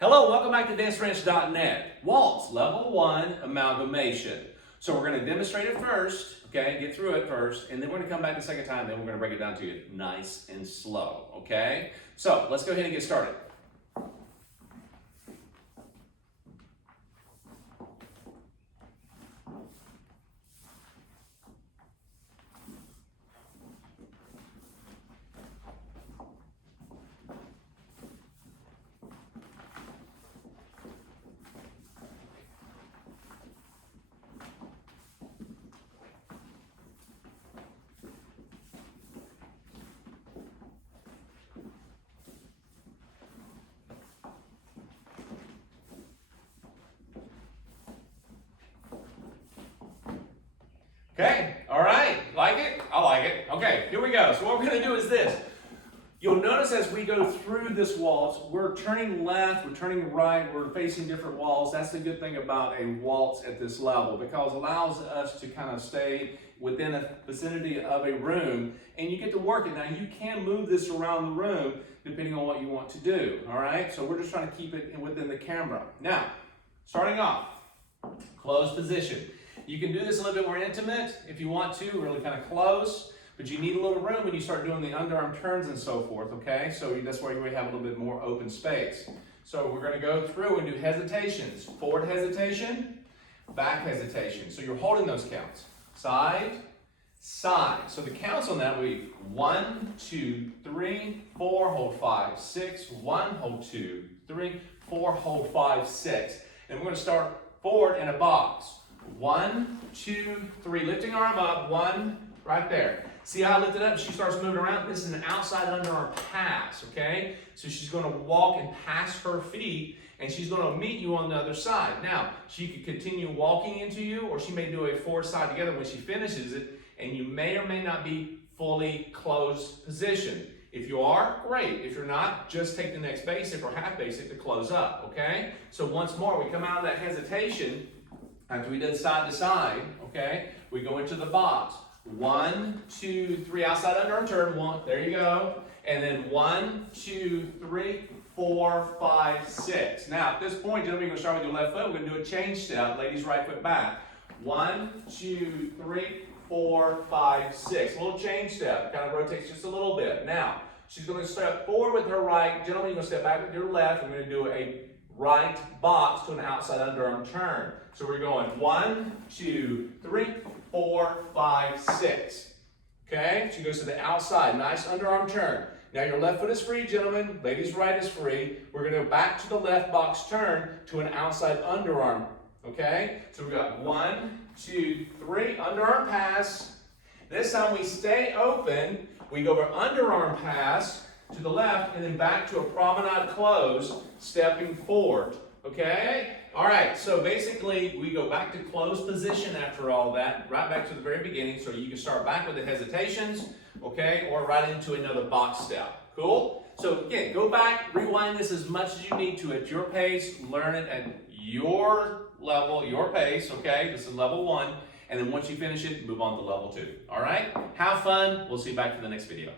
Hello, welcome back to DanceRanch.net. Waltz, level 1, amalgamation. So we're going to demonstrate it first, okay, get through it first, and then we're going to come back the second time, then we're going to break it down to you nice and slow, okay? So let's go ahead and get started. Okay, all right, like it? I like it. Okay, here we go. So what we're going to do is this. You'll notice as we go through this waltz, we're turning left, we're turning right, we're facing different walls. That's the good thing about a waltz at this level, because it allows us to kind of stay within a vicinity of a room, and you get to work it. Now, you can move this around the room depending on what you want to do, all right? So we're just trying to keep it within the camera. Now, starting off, closed position. You can do this a little bit more intimate if you want to, really kind of close, but you need a little room when you start doing the underarm turns and so forth, okay? So that's why you have a little bit more open space. So we're going to go through and do hesitations. Forward hesitation, back hesitation. So you're holding those counts. Side, side. So the counts on that will be 1, 2, 3, 4, hold 5, 6, 1, hold 2, 3, 4, hold 5, 6. And we're going to start forward in a box. 1, 2, 3, lifting arm up, 1, right there. See how I lift it up? She starts moving around. This is an outside underarm pass, okay? So she's going to walk and pass her feet, and she's going to meet you on the other side. Now, she could continue walking into you, or she may do a forward side together when she finishes it, and you may or may not be fully closed position. If you are, great. If you're not, just take the next basic or half basic to close up, okay? So once more, we come out of that hesitation. After we did side to side, okay, we go into the box. 1, 2, 3, outside underarm turn, 1, there you go. And then 1, 2, 3, 4, 5, 6. Now, at this point, gentlemen, you're going to start with your left foot. We're going to do a change step. Ladies, right foot back. 1, 2, 3, 4, 5, 6. A little change step. Kind of rotates just a little bit. Now, she's going to step forward with her right. Gentlemen, you're going to step back with your left. We're going to do a right box to an outside underarm turn. So we're going 1, 2, 3, 4, 5, 6. Okay? She goes to the outside. Nice underarm turn. Now your left foot is free, gentlemen. Ladies' right is free. We're going to go back to the left box turn to an outside underarm. Okay? So we got 1, 2, 3, underarm pass. This time we stay open. We go over underarm pass to the left, and then back to a promenade close, stepping forward, okay? All right, so basically, we go back to closed position after all that, right back to the very beginning, so you can start back with the hesitations, okay, or right into another box step, cool? So again, go back, rewind this as much as you need to at your pace, learn it at your level, your pace, okay? This is level 1, and then once you finish it, move on to level 2, all right? Have fun, we'll see you back for the next video.